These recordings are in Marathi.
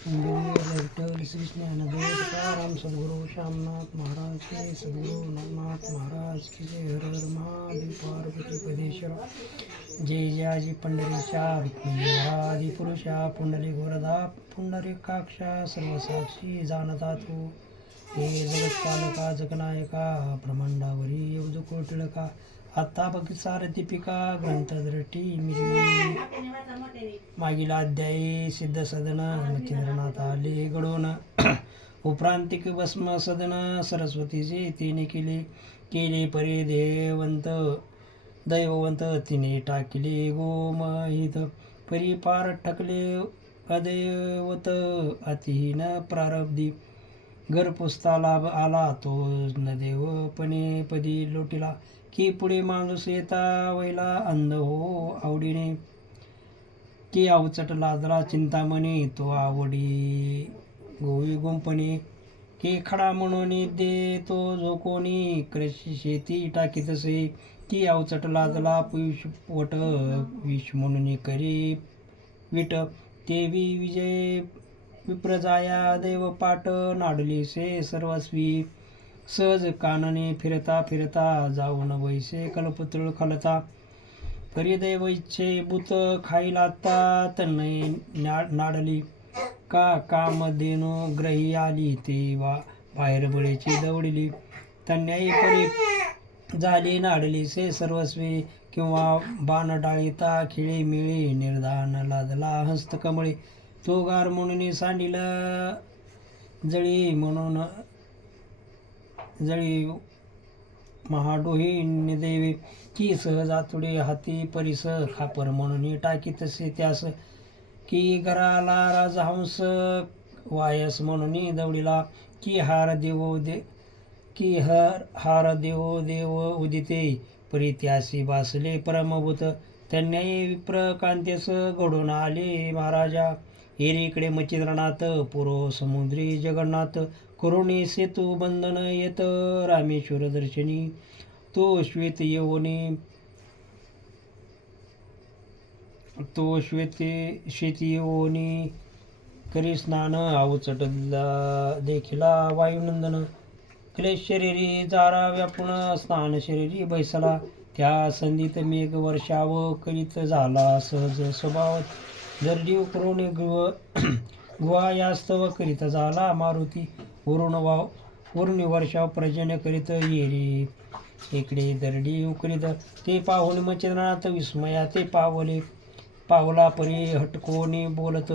विठ्ठल श्री तुकाराम सद्गुरू श्यामनाथ महाराज के सद्गुरू नागनाथ महाराज की जय हर हर महादेव पार्वती पदेश्वर जय जयाजी पंढरीच्या रुक्मिणी आदी पुरुषा गोरदा वरदा पुंडलिकाक्षा सर्वसाक्षी जाणता तू हे जगत्पालका जगनायका ब्रह्मांडावरी येऊज कोटिळका आता बघिसार दीपिका ग्रंथदृष्टी मिरवी मागील अध्यायी सिद्ध सदन मच्छिंद्रनाथ आले घडवून उपरांतिक भस्म सदन सरस्वतीचे तिने केले केले परे देवंत दैववंत तिने टाकले गोमहित. परिपार ठकले अदैवत अतिहीन प्रारब्धी. घरपुसता लाभ आला तो न देवपणे पदी लोटीला की पुढे माणूस येता वैला अंध हो आवडीने. की अवचट लाजला चिंतामणी तो आवडी गोवी गुंपणे. की खडा म्हणून दे तो जो कोणी कृषी शेती टाकी तसे की अवचट लाजला पियुष वट विष म्हणून करी विट. तेवी विजय विप्रजाया देवपाट नाडली से सर्वस्वी सहज कानने फिरता फिरता जाऊन वैसे कलपुतळ खलता. परिदैव इच्छे बुत खाईल आता तन्नय ना- नाडली. का कामधेनु ग्रही आली ते वा बाहेर बळीची दवडली. तन्याई परी झाली नाडली से सर्वस्वी किंवा बाण डाळीता खिळे मिळी निर्धान लादला हस्तकमळे तो गार म्हणून सांडीला जळी म्हणून जळी महाडोही देवी की सहजातुडे हाती परिस खापर म्हणून टाकी तसे त्यास की घराला राजहंस वायस म्हणून दवडीला की हार देवो दे की हर हार देवो देव उदिते परित्यासी बासले परमभूत त्यांनी विप्रकांतेस घडून आले महाराजा. एरीकडे मच्छिंद्रनाथ पुरो समुद्री जगन्नाथ करुणी सेतू बंधन येत रामेश्वर दर्शनी तो श्वेत येवनी तो श्वेते शेती ओनी करी स्नान अवचटला देखिला वायुनंदन क्लेश शरीरी जारा व्यापून स्नान शरीरी बैसला त्या संधीत मेघ वर्षाव करीत झाला सहज स्वभाव. जरडीव क्रोणे गृह गुहा यास्तव करीत झाला मारुती वरुण वाव पूर्ण वर्षाव पर्जन्य करीत येरी. इकडे दरडी उकरीत ते पाहून मच्छिंद्रनाथ विस्मया ते पावले पावला परी हटकोनी बोलत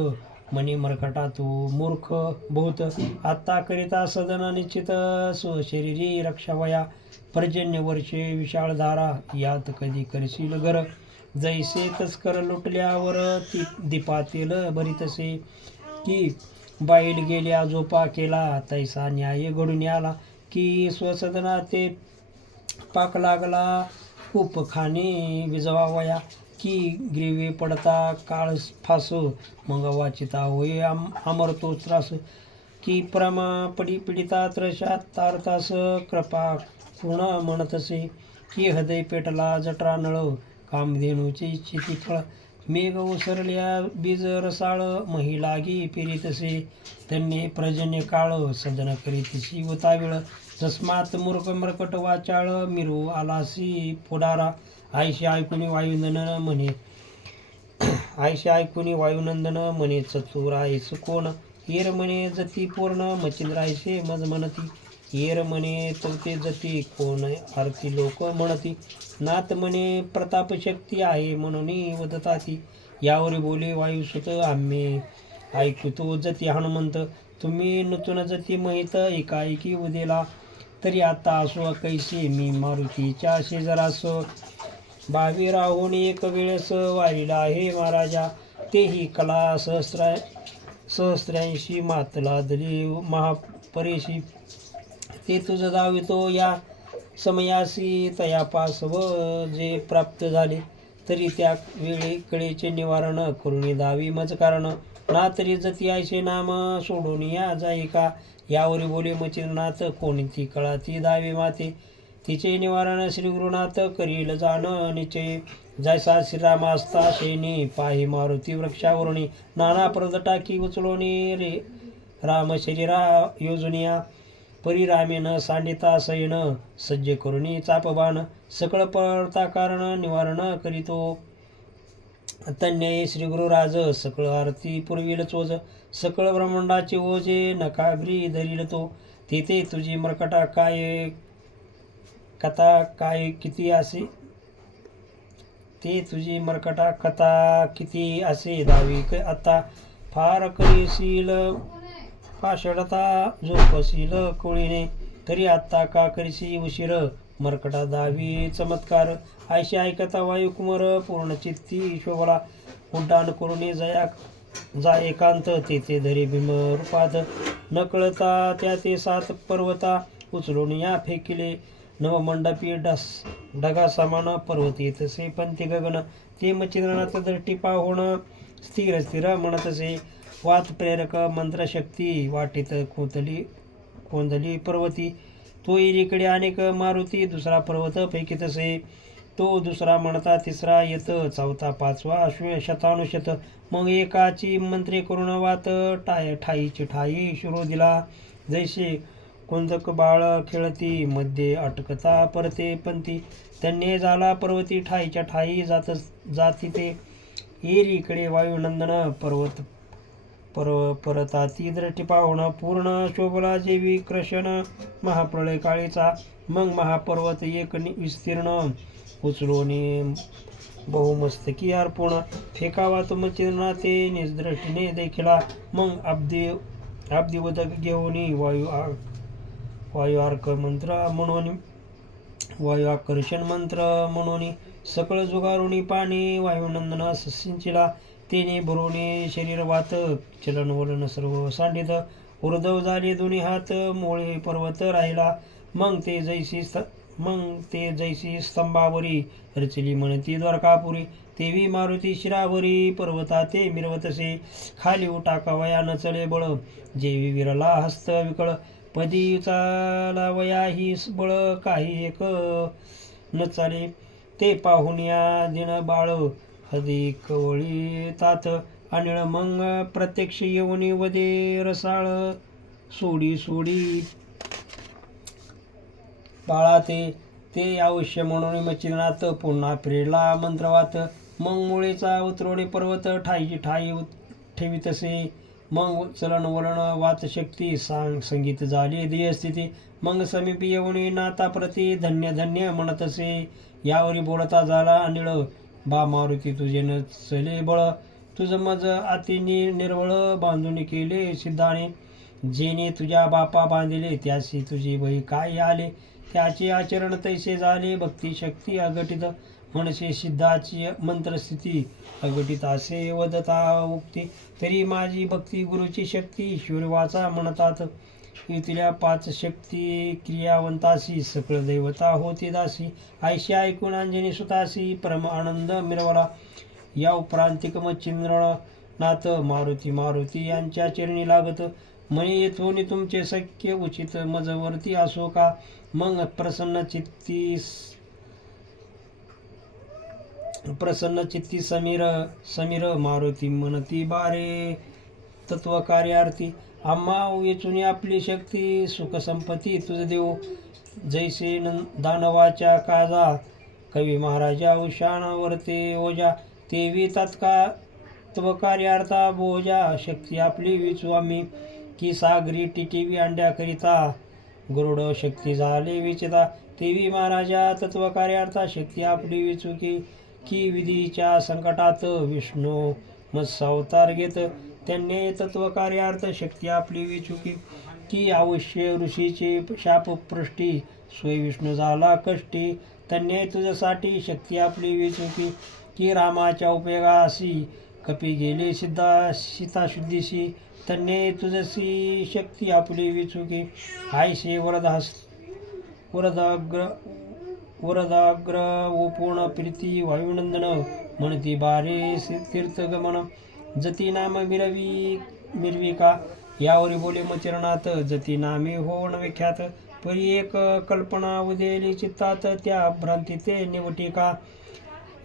मनी मरकटा तू मूर्ख भूत आत्ता करिता सदन निश्चित स्वशरीरी रक्षावया पर्जन्य वर्षे विशाळ धारा यात कधी करशील घर? जैसे तस्कर लुटल्यावर ती दीपातील भरीतसे की बाईल गेल्या जोपा केला तैसा न्याय घडून आला की स्वसदना ते पाक लागला खूप खाणे विजवावया की ग्रीवे पडता काळ फास मग वाचिता होय आम अमरतो त्रास की प्रमा पडी पीडिता त्रशात तारतास कृपा पूर्ण म्हणतसे की हृदय पेटला जटरा नळ कामधेनूची इच्छिती फळ मेघ उसरल्या बीज रसाळ महिलागी पेरीतसे त्यांनी प्रजन्य काळ सदन करीतशी उताविळ तस्मात मूर्ख मरकट वाचाळ मिरू आलासी पुडारा आयशी ऐकुनी वायुनंदन म्हणे. आयशी ऐकुनी वायुनंदन म्हणे चतुरायस कोण? येर म्हणे जती पूर्ण मचिंद्रायसे मज म्हणती येर म्हणे ते जती कोण आरती लोक म्हणती. नाथ म्हणे प्रतापशक्ती आहे म्हणून वदता ती यावर बोले वायुसुत आम्ही ऐकतो जती हनुमंत. तुम्ही नूतन जती महित एकाएकी उदेला. तरी आता असो कैसे मी मारुतीच्या शेजरास. बावी राहून एक वेळेस वारीला आहे महाराजा. तेही कला सहस्रा सहस्रांशी मातला दली महापरेशी ते तुझं दावितो या समयासी तयापास व जे प्राप्त झाले तरी त्या वेळी कळेचे निवारण करून दावी मज कारण ना तरी जती आयचे नाम सोडून या जाई का? यावर बोले मचिंद्रनाथ कोणती कळा ती दावी माते. तिचे निवारण श्री गुरुनाथ करील जाण निचे जैसा श्रीराम असता शेनी पाही मारुती वृक्षावरुणी. नाना प्रद टाकी उचलोनी रे राम शरीरा योजनिया परिरामेन सांडिता सयन सज्ज करुणी चापबाण सकळ पळता कारण निवारण करीतो. तन्मय श्री गुरुराज सकळ आरती पुरविल चोज सकळ ब्रह्मांडाचे ओझे नकाग्री धरील तो. तेथे तुझी मरकटा काय कथा काय किती असे? ते तुझी मरकटा कथा किती असे? दावी क- आता फार करीशील पाषाणता झोपशील कोळीने तरी आत्ता का करीसी उशीर? मरकटा दावी चमत्कार. आयशी ऐकता वायुकुमार पूर्ण चित्ती शोभला. उड्डाण करून जया जा एकांत तेथे धरी भीम रूपात. नकळता त्या ते सात पर्वता उचलून या फेकिले. नवमंडपी डस ढगा समान पर्वती तसे पंथी गगन. ते मच्छिंद्रनाथ दृष्टी पाहुण स्थिर स्थिर म्हणतसे वात प्रेरक मंत्रशक्ती वाटेत कोतली कोंदली पर्वती. तो इरीकडे अनेक मारुती दुसरा पर्वत तसे. तो दुसरा म्हणता तिसरा येत चौथा पाचवा अश्व शतानुशत. मग एकाची मंत्रे करून वात टाय ठाईची ठाई शिरो दिला. जैसे कुंदक बाळ खेळती मध्ये अटकता परते पंथी त्यांनी झाला पर्वती ठाईच्या ठाई जात जाती ते. एरीकडे वायुनंदन पर्वत पर परताती दृष्टी पाहुणा पूर्ण शोभला जेवी क्रशन महाप्रलय काळीचा मग महापर्वत एक विस्तीर्ण. उचलोने बहुमस्तकी अर्पण फेकावा तुम चिन्ह ते निजदृष्टीने देखिला. मग अब्दी अब्दिवदक घेऊन वायू आ- वायू अर्क मंत्र म्हणून वायू आकर्षण मंत्र म्हणून सकळ जुगारुणी पाणी वायुनंदन सिंचिला तिने भरुणी शरीर वात चलन वलन सर्व सांडित. उर्धव झाले दोन्ही हात मोळे पर्वत राहिला. मग ते जैसी स्त मग ते जैसी स्तंभावरी रचली म्हणती द्वारकापुरी. तेवी मारुती शिरावरी पर्वता ते मिरवतसे. खाली उटाकावया नचले न चले बळ जेवी विरला हस्त विकळ. पदी चालावया ही बळ काही एक न चाले. ते पाहुण्या दिन बाळ हदी कवळी तात अनिळ मग प्रत्यक्ष येऊन वदे रसाळ. सोडी सोडी. बाळा ते ते अवश्य म्हणून मचिनात पुन्हा फिरला मंत्रवात. मग मुळेचा उतरोडे पर्वत ठाईची ठाई ठेवी तसे मग चलन वलन वात शक्ती सांग संगीत झाली ध्येय स्थिती. मग समीप येऊन नाता प्रती धन्य धन्य म्हणतसे यावरी बोलता झाला अनिळ बा मारुती तुझे न चले बळ. तुझं मज अतिनी निर्वळ बांधून केले सिद्धाने. जेने तुझ्या बापा बांधिले त्याशी तुझी बही काय आले? त्याचे आचरण तैसे झाले भक्ती शक्ती अघटित. म्हणसे सिद्धाची मंत्रस्थिती अघटित असे वदता उक्ती. तरी माझी भक्ती गुरुची शक्ती ईश्वर वाचा म्हणतात. इथल्या पाच शक्ती क्रियावंतासी सकळ दैवता होती दासी. आयशी ऐकून अंजनी सुतासी परम आनंद मिरवला. या प्रांतिकम चिंद्र नाथ मारुती मारुती यांच्या चरणी लागत मणी येथून तुमचे सख्य उचित मजवरती असो का? मग प्रसन्न चित्ती प्रसन्न चित्ती समीर समीर मारुती म्हणती बारे तत्व कार्यार्थी आम्हा वेचून आपली शक्ती सुखसंपत्ती तुझं तुझ देऊ जैसे दानवाच्या काजा कवी महाराजा उशाणावरते ओजा तेवी तत्का तव कार्यार्था बोजा. शक्ती आपली विचू आम्ही की सागरी टिटीवी अंड्याकरिता. गरुड शक्ती झाले विचिता. तेवी महाराजा तत्व कार्यार्था शक्ती आपली विचुकी की विधीच्या संकटात विष्णू मत्सावतार अवतार घेत. त्यांनी तत्वकार्यार्थ शक्ती आपली विचुकी. की अवश्य ऋषीची शापपृष्टी. सोय विष्णू झाला कष्टी. त्यांनी तुझ्यासाठी शक्ती आपली विचुकी. की रामाच्या उपयोगाशी कपी गेले सिद्धा सीताशुद्धीशी. त्यांनी तुझशी शक्ती आपली विचुकी. आयसे वरदास वरदाग्र वरदाग्र ओ पूर्ण प्रीती वायुनंदन म्हणती बारे तीर्थगमन. जती नाम मिरवी मिरविका यावरी बोले मचिरनाथ जती नामे होण विख्यात. परी एक कल्पना उदेली चित्तात त्या भ्रांती ते निवटिका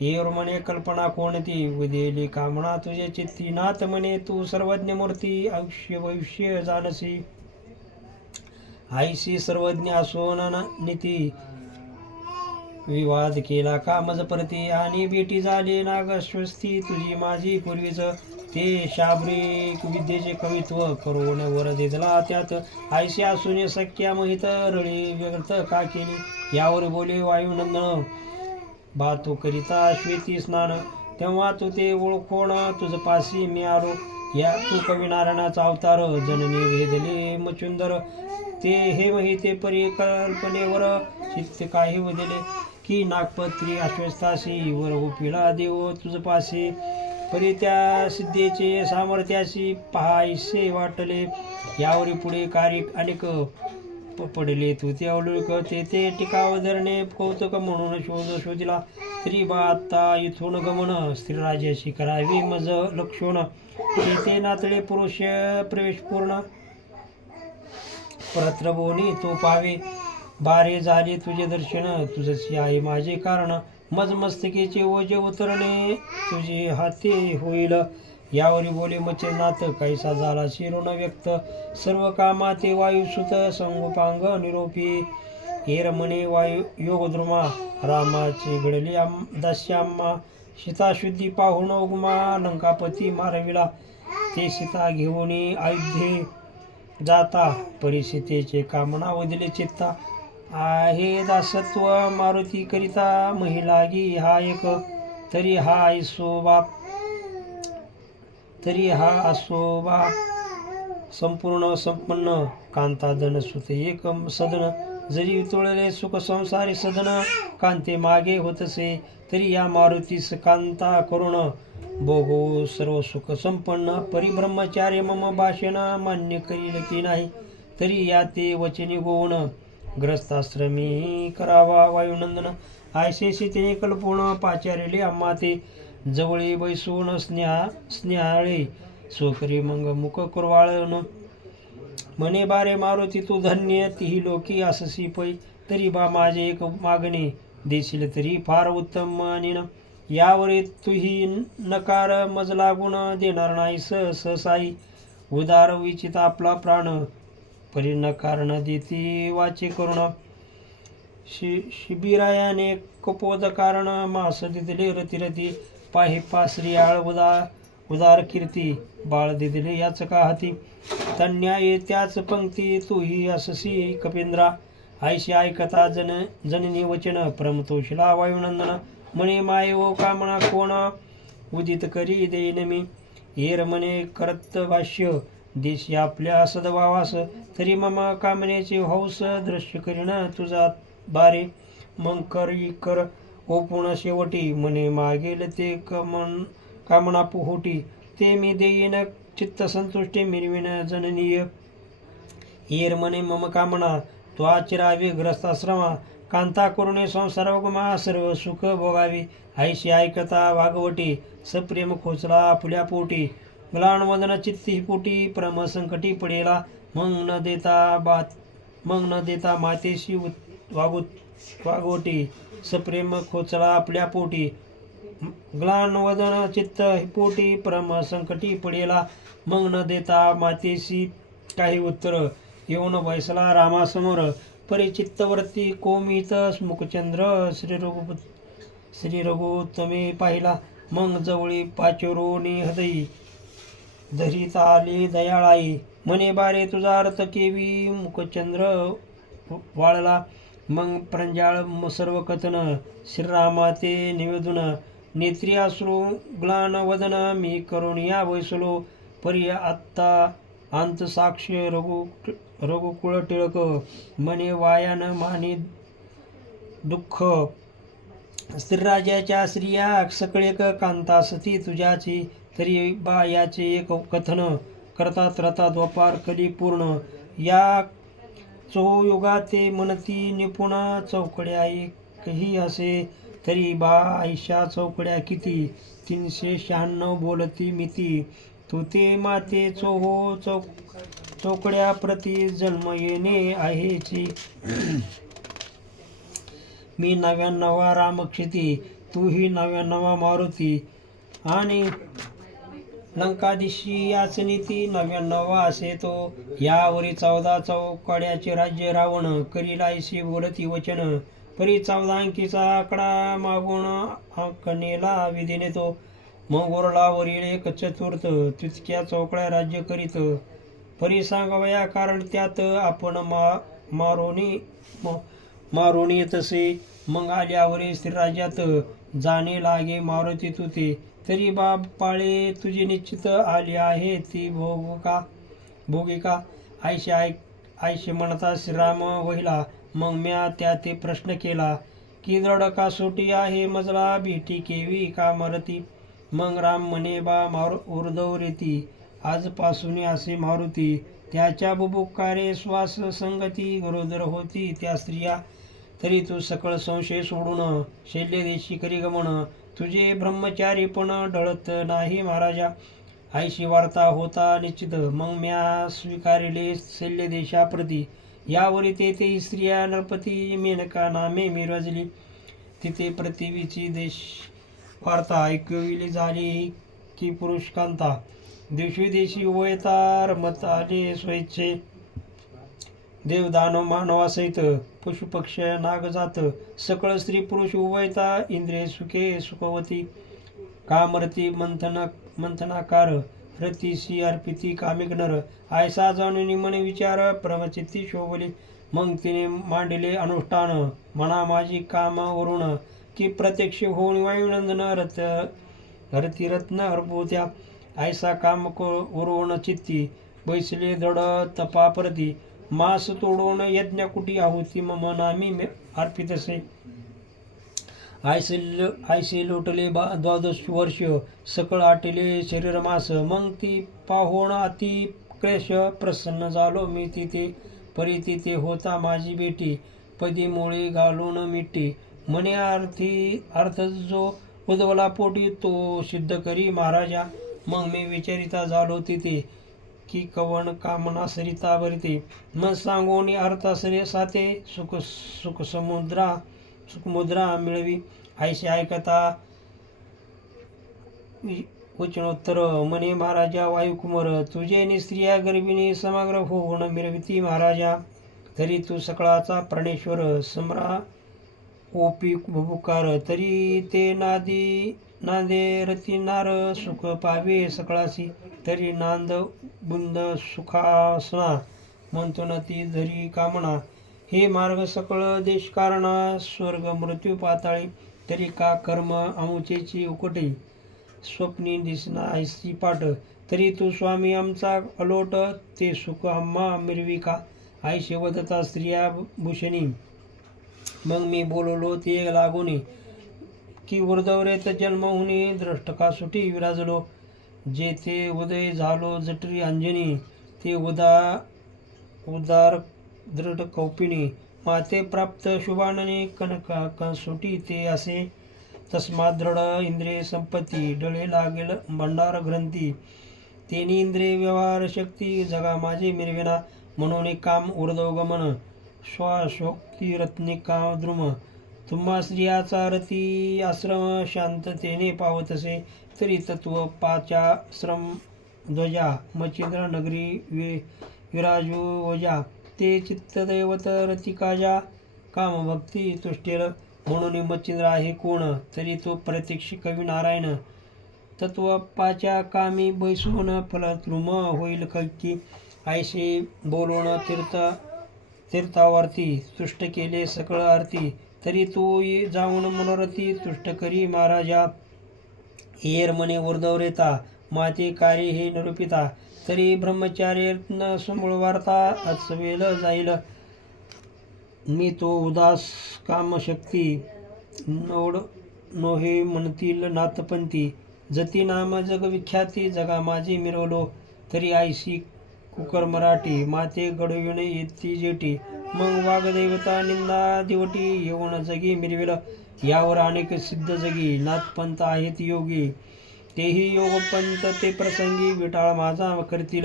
येर म्हणे कल्पना कोणती उदेली कामना तुझे चित्ती नाथ म्हणे तू सर्वज्ञ मूर्ती आयुष्य भविष्य जानसी. आईशी सर्वज्ञ असून न- नीती. विवाद केला कामज परती आणि बेटी झाली नागस्वस्ती तुझी माझी पूर्वीच. ते शाब्रिक विद्येचे कवित्व करून वर दिला त्यात आयसी असून सख्या महित रळी व्यर्थ का केली? यावर बोले वायुनंदन बा तू करिता श्वेती स्नान तेव्हा तू ते ओळखोण तुझ पासी मी आलो या तू कविनारायणाचा अवतार जननी वेदले मचुंदर ते हे महिते परिकल्पनेवर चित्त काही वदिले की नागपत्री अश्वस्थासी वर उपिळा देव तुझ पासी. परी त्या सिद्धेचे सामर्थ्याशी पाहायसे वाटले. यावरी पुढे कार्य अनेक प- पडले. तू ते अवलोक तेथे टिकाव धरणे कौतुक म्हणून शोध शोधिला. स्त्री बा आता इथून गमन स्त्रीराजाशी करावी मज लक्षण ते ते नातळे पुरुष प्रवेश पूर्ण. परत्रभोनी तो पावे. बारे झाले तुझे दर्शन. तुझशी आहे माझे कारण. मजमस्तकीचे ओझे उतरणे तुझे हाती होईल. यावरी बोले मचे नात कैसा झाला शिरोन व्यक्त? सर्व कामा ते वायुसुत संगोपांग निरोपी. हेर वायू योगद्रुमा रामाची घडली आम दास्याम्मा सीता शुद्धी पाहुण उगमा लंकापती मारविला. ते सीता घेऊन अयोध्ये जाता. परिस्थितीचे कामना वदिले चित्ता. आहे दासत्व मारुती करिता महिलागी हा एक तरी हा ऐसोबा तरी हा असोबा संपूर्ण संपन्न कांता धनसुत एक सदन जरी वितुळले सुख संसारी सदन कांते मागे होतसे तरी या मारुतीस कांता करुण. भोगो सर्व सुख संपन्न परिब्रह्मचार्य मम भाषण मान्य करील की नाही तरी या ते वचनी गोवण ग्रस्ताश्रमी करावा वायुनंदन. आयसे सीतेने कल्पून पाचार्यले आम्हा ते जवळी बैसून स्नेहा स्नेहाळे. सोकरी मग मुख कुरवाळन. म्हणे बारे मारुती तू धन्य तिही लोकी अससी पै. तरी बा माझे एक मागणे. देशील तरी फार उत्तम मानिन. यावर तुही नकार मजला गुण देणार नाही स सहसाई उदार विचित आपला प्राण. परी नकार न देती वाचे करुण. शि शिबिरायाने कपोद कारण मास दिदले रती रती. पासरी आळ उदा उदार कीर्ती बाळ दिदले याच का हाती. तन्याय त्याच पंक्ती तूही अससी कपिंद्रा. आयशी ऐकता जन जननी वचन प्रमतोषिला वायुनंदन. म्हणे माय ओ कामना कोण उदित करी देईन मी. येर म्हणे करत भाष्य देशी आपल्या सदभावास तरी मम कामनेचे हौस दृश्य करीन तुझा बारे. मग करी कर ओपुण शेवटी म्हणे मागेल ते कमन कामना पोहोटी ते मी देईन चित्त संतुष्टी मिरविण जननीय. येर म्हणे मम कामना तो आचिरावे ग्रस्ताश्रमा कांता करुणे संसार गुमा सर्व सुख भोगावी. आईशी ऐकता भागवटी सप्रेम खोचला फुल्या पोटी. ग्लानवदन चित्ती पोटी प्रम संकटी पडेला. मग न देता बात मग न देता मातेशी उत- वागुत वागोटी सप्रेम खोचला आपल्या पोटी. ग्लानवदन चित्त पोटी प्रम संकटी पडेला. मग न देता मातेशी काही उत्तर. येऊन बैसला रामासमोर. परिचित्तवर्ती कोमित मुखचंद्र. श्री रघु श्री रघुतमे पाहिला. मग जवळी पाचरोनी हृदयी. धरीत आले दयाळाई. म्हणे बारे तुझा अर्थ केवी? मुखचंद्र वाळला. मग प्रंजाळ सर्व कथन श्रीरामा ते निवेदन. नेत्री असू ग्लान वदन मी करून या वैसलो. परी आत्ता अंतसाक्ष रघु रघुकुळ टिळक. मने वायान माने दुःख. स्त्रीराजाच्या स्त्रिया सकळेक कांता सती तुझ्याची. तरी बा याचे एक कथन करतात रतात द्वापार कधी पूर्ण? या चौयुगा ते म्हणती निपुण चौकड्या एकही असे तरी बा आयशा चौकड्या किती? तीनशे शहाण्णव बोलती मिती. तू ते माते चोहो चौक चौकड्या प्रती जन्म येणे आहेची. मी नव्याण्णवा रामक्षिती तूही नव्याण्णवा मारुती. आणि लंकादिशी याच ती नव्याण्णवा असे तो. यावरी चौदा चौकड्याचे राज्य रावण करील बोलती वचन. परी चौदा अंकीचा आकडा मागून अंकनेला विधीने तो. मग एक चतुर्थ तितक्या चौकड्या राज्य करीत. परी सांगावया कारण त्यात आपण मा मारोनी म- मारोनी तसे. मग आल्यावरी स्त्रीराज्यात जाणे लागे मारुती तुते तरी बाब पाळे तुझी निश्चित आली आहे ती भोगिका भोगिका. आयशे ऐक आयशे म्हणता श्रीराम वहिला मग म्या त्या ते प्रश्न केला की दृढ का सोटी आहे मजला भेटी केवी का मरती? मग राम म्हणे बा मार उर्दव रेती आजपासून असे मारुती. त्याच्या बुबुकारे श्वास संगती गरोदर होती त्या स्त्रिया. तरी तू सकळ संशय सोडून शल्यदेशी करी गमन तुझे ब्रह्मचारी पण ढळत नाही महाराजा. आईशी वार्ता होता निश्चित. मग म्या स्वीकारिले शल्यदेशाप्रती यावरी तेथे स्त्रिया नरपती मेनका नामे मिरजली. तिथे पृथ्वीची देश वार्ता ऐकविली झाली की पुरुषकांता कांता. देशी वयता रमत आले स्वेच्छे देवदानव मानवासहित पशुपक्ष नागजात सकळ स्त्री पुरुष उभयता इंद्रिय सुखे सुखवती कामरती मंथन मंथनाकार रती सी अर्पिती कामिक नर आयसा जाणून मन विचार प्रवचिती शोभली मग तिने मांडले अनुष्ठान म्हणा माझी काम वरुण की प्रत्यक्ष होऊन वायुनंदन रथ रतिरत्न हरभूत्या आयसा काम वरुण चित्ती बैसले दड तपापरती मास तोडून यज्ञ कुटी आहुती मम नामी मे- अर्पितसे. आयसे लो- आयसे लोटले बा द्वादश वर्ष सकळ आटले शरीर मास. मग ती पाहुण अति क्रेश प्रसन्न झालो. मी तिथे परी तिथे होता माझी बेटी. पदी मुळे घालून मिठी म्हणे अर्थी अर्थ जो उद्वला पोटी तो सिद्ध करी महाराजा. मग मी विचारिता झालो तिथे. की कवन कामना सरिता भरते मग सांगोनी अर्थासरे साते सुख सुख समुद्रा सुखमुद्रा मिळवी. आयशी ऐकता वचनोत्तर मने महाराजा वायुकुमार तुझे नि स्त्रिया गर्भिणी समग्र होऊन मिरविती महाराजा. तरी तू सकळाचा प्राणेश्वर सम्रा ओपी भुबुकार तरी ते नादी नांदे रती नार सुख पावे सकळासी तरी नांद बुंद सुखासना म्हणतो ना ती धरी कामना. हे मार्ग सकळ देश कारणा स्वर्ग मृत्यू पाताळी तरी का कर्म अमुचेची उकटे? स्वप्नी दिसना आईसी पाठ तरी तू स्वामी आमचा अलोट ते सुख आम्हा मिरविका आई शेवतता स्त्रिया भूषणी. मग मी बोललो ते लागून. की उर्दवरेत जन्म होणे द्रष्टका सुटी विराजलो? जेथे उदय झालो जटरी अंजनी ते उदा उदार दृढ कौपिणी. माते प्राप्त शुभानने कनका कसोटी ते असे. तस्मा दृढ इंद्रिय संपत्ती डळे लागेल भंडार ग्रंथी. तेनी इंद्रिय व्यवहार शक्ती जगा माझे मिरविना म्हणून काम उर्दव गमन श्वासोक्ती रत्निका द्रुम? तुम्हा स्त्रियाचा रती आश्रम शांततेने पावत असे तरी तत्व पाचा श्रम ध्वजा मच्छिंद्र नगरी वि विराजू वजा ते चित्तदैवत रतिकाजा कामभक्ती तुष्टीर म्हणून मच्छिंद्र आहे कोण? तरी तो प्रत्यक्ष कवी नारायण. तत्वपाच्या कामी बैसून फलद्रुम होईल की आयशी बोलवण तीर्थ तीर्थावरती तुष्ट केले सकळ आरती. तरी तो ये जाऊन मनोरथी तुष्ट करी महाराजा. येर मने उर्दवरेता माते कार्य हे निरूपिता. तरी ब्रह्मचार्य न समूळ वार्ता अचवेल जाईल. मी तो उदास कामशक्ती नोड नोहे म्हणतील नाथपंथी. जती नाम जग विख्याती जगा माझी मिरवलो. तरी आयसी कुकर मराठी माते घडविणे येती जेटी मग वाघदेवता निंदा दिवटी येऊन जगी मिरविलं. यावर अनेक सिद्ध जगी नाथपंत आहेत योगी. तेही योगपंत ते प्रसंगी विटाळ माझा करतील.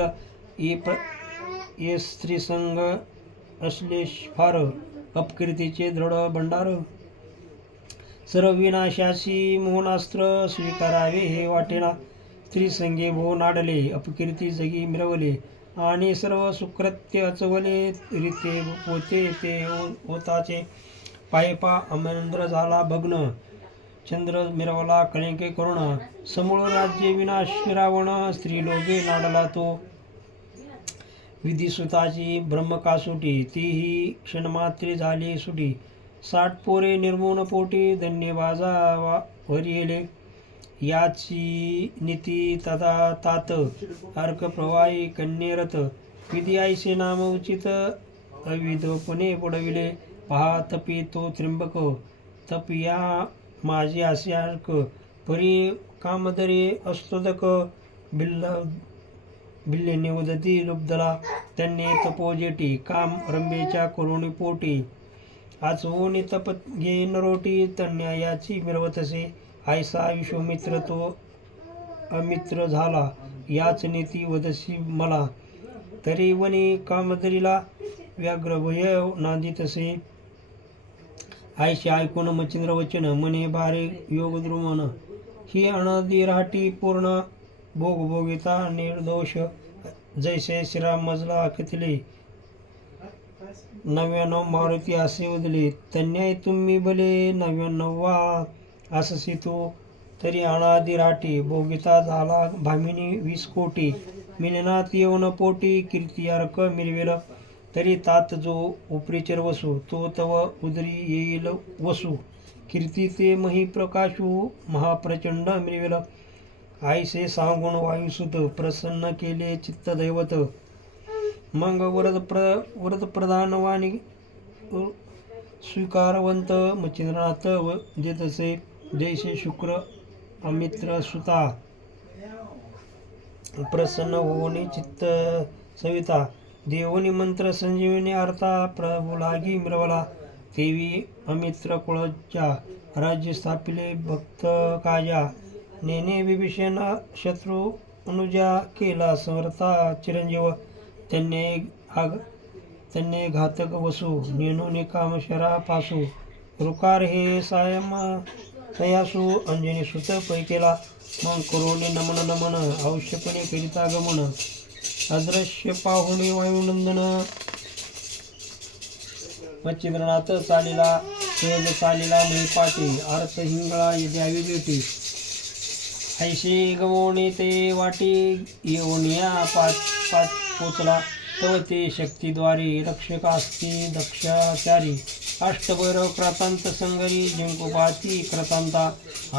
ये प्र ये स्त्रीसंग असलेश फार अपकीर्तीचे दृढ भंडार. सर्व मोहनास्त्र स्वीकारावे हे वाटेना. स्त्रीसंगे भो नाडले अपकीर्ती जगी मिरवले. आणि सर्व सुकृत्य अचवले रीते होते ते हो- होताचे. पायपा अमेंद्र झाला भग्न. चंद्र मिरवला कळंके करुण. समूळ राज्य विनाश रावण स्त्री लोभे नाडला तो. विधिसुताची ब्रह्मकासुटी तीही क्षणमात्री झाली सुटी. साठ पोरे निर्मून पोटी धन्यवाजा वा वरियले याची नीती तदा तात अर्क प्रवाही कन्येरत विधी आईसे नाम उचित अविधपणे पुढविले पहा तपी तो त्र्यंबक तप या माझे असे अर्क परी कामदरे अस्तोदक बिल्ल बिल्लेने उदती लुब्धला. त्यांनी तपोजेटी काम रंबेच्या करुणी पोटी. आचवून तप घे नरोटी मिरवत असे. आयसा विश्वमित्र तो अमित्र झाला. याच नीती वदसी मला. तरी वने कामदरीला व्याघ्रभय नांदितसे आयशी ऐकून मचिंद्र वचन मने भारे योगद्रुमन ही अनादी राहटी पूर्ण भोगभोगिता निर्दोष. जैसे श्रीराम मजला कथिले नव्याण्णव मारुती असे उदले. तन्याय तुम्ही भले नव्याण्णव वा अससी तो तरी अनादी राटी भोगिता झाला भामिनी वीस कोटी. मिलनात येऊन पोटी कीर्ती अर्क मिरवेल तरी तात जो उपरीचर वसू तो तव उदरी येईल वसू. कीर्ती ते मही प्रकाशू महाप्रचंड मिरवेल. आईसे सांगून वायुसुत प्रसन्न केले चित्त दैवत. मग वरद प्र वरद प्रधानवाणी स्वीकारवंत मच्छिंद्रनाथ व देतसे जैसे शुक्र अमित्र सुता प्रसन्न होणे चित्त सविता देवनी मंत्र संजीवनी अर्था प्रभुलागी मिरवला देवी अमित्र कुळच्या राज्य स्थापिले भक्त काजा नेने विभीषण शत्रू अनुजा केला समर्था चिरंजीव त्यांनी आग त्यांनी घातक वसू नेणू निकाम शरा पासू रुकार हे सायम तयासू अंजनी सुत पैकेला मग करोने नमन नमन अवश्यपणे करिता गमन अदृश्य पाहुणे वायुनंदन. मच्छिंद्रनाथ चालीला सहज चालीला पाठी अर्थ हिंगळा द्यावी बेटी ऐशी गवणे ते वाटी येऊन या पाच पाच पोचला. तव ते शक्तीद्वारे रक्षक असती दक्षाचारी. अष्टभैरव प्रतांत संगरी जिंकुपाती क्रतांता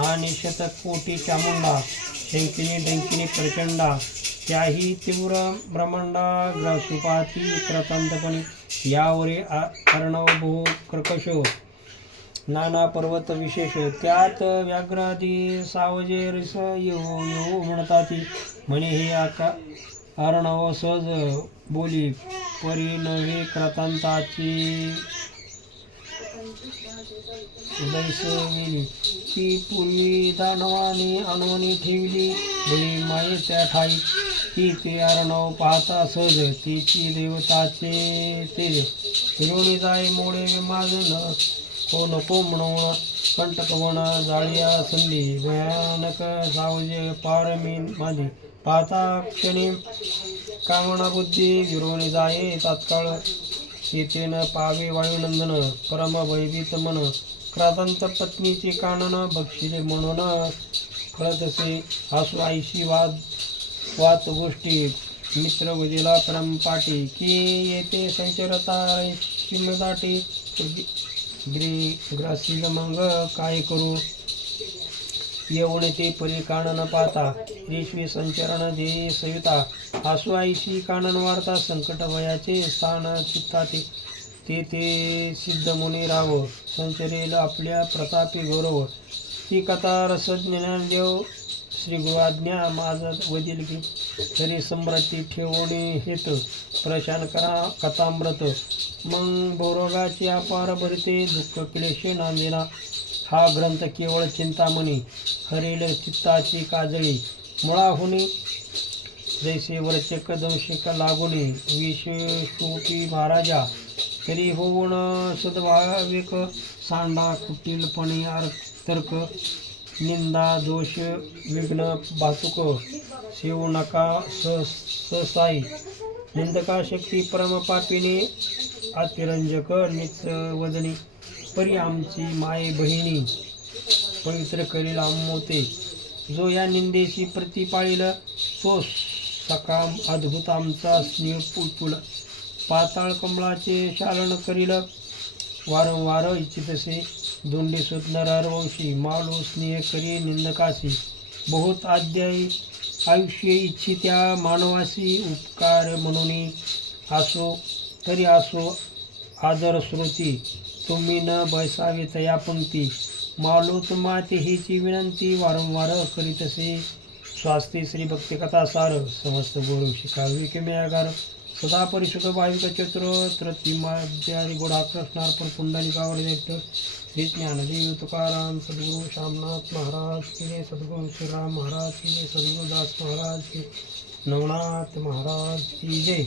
आणि शतक कोटी चामुंडा शंकिनी डंकिनी प्रचंडा त्याही तीव्र ब्रह्मांडा ग्रसुपाती क्रतांतपणे यावरे आ- अर्णव भू कर्कशो नाना पर्वत विशेष त्यात व्याघ्रादी सावजे रिस येऊ येऊ म्हणतात म्हणे हे आका अर्णव सहज बोली परी कृतांताची क्रतांताची बैसविली ती पूर्वी दानवाने आणवणी ठेवली बळी मायेच्या ठाई. ती ते अर्णव पाहता सहज तिची देवताचे तेज. फिरवणी जाई मोळे विमाजन कोण नको म्हणून कंटकवण जाळिया संधी. भयानक सावजे पारमी माझी पाहता क्षणी कामना बुद्धी विरोणी जाये तात्काळ. सीतेन पावे वायुनंदन परम भयभीत मन. क्रांत पत्नीचे कानन बक्षिले म्हणून कळतसे आसू आईशी वाद वात गोष्टी. मित्र वजेला परमपाटी की येते संचरता चिमदाटी. ग्री ग्रासील मग काय करू? येऊन ते परी कानन पाहता. रेशमी संचरण दे सविता. आसू आईशी कानन वार्ता संकट वयाचे स्थान चित्ताते. तेथे सिद्धमुनी सिद्ध मुनी राव संचरेल आपल्या प्रतापी गौरव. ती कथा रसज्ञानदेव श्री गुरुआज्ञा माझ वदील की तरी सम्राटी ठेवणे हेत प्रशान करा कथामृत. मग भोरोगाची अपार भरते दुःख क्लेश नांदेना हा ग्रंथ केवळ चिंतामणी हरेल चित्ताची काजळी. मुळाहुनी जैसे वरचे कदम शिका लागुने विष महाराजा तरी होऊन सद्भाविक सांडा कुटीलपणे तर्क निंदा दोष विघ्न भातुक सेवू नका स ससाई निंदका शक्ती परमपापिनी अतिरंजक नित्यवदनी परी आमची माय बहिणी पवित्र करील आमोते जो या निंदेशी प्रतिपाळील तो सकाम अद्भुत आमचा स्नेह पुलपुल पाताळ कमळाचे शालन करील. वारंवार इच्छितसे दोंडे सुत नरवंशी मालो स्नेह करी निंदकासी. बहुत आद्यायी आयुष्य इच्छित्या मानवासी उपकार म्हणून असो तरी असो आदर श्रोती तुम्ही न बैसावे तया पंक्ती. मालो तुम्हा हिची विनंती वारंवार करीतसे. स्वास्ती श्री भक्तिकथा सार समस्त गुरु शिकावी किमयागार सदा परिशुद्ध भाविक चतुर त्रतिमाध्यारी असणार पण पुंडलिकावर देखत हे ज्ञानदेव तुकाराम सद्गुरु श्यामनाथ महाराज किरे जय सद्गुरु श्रीराम महाराज किरे जय दास महाराज की नवनाथ महाराज की जय.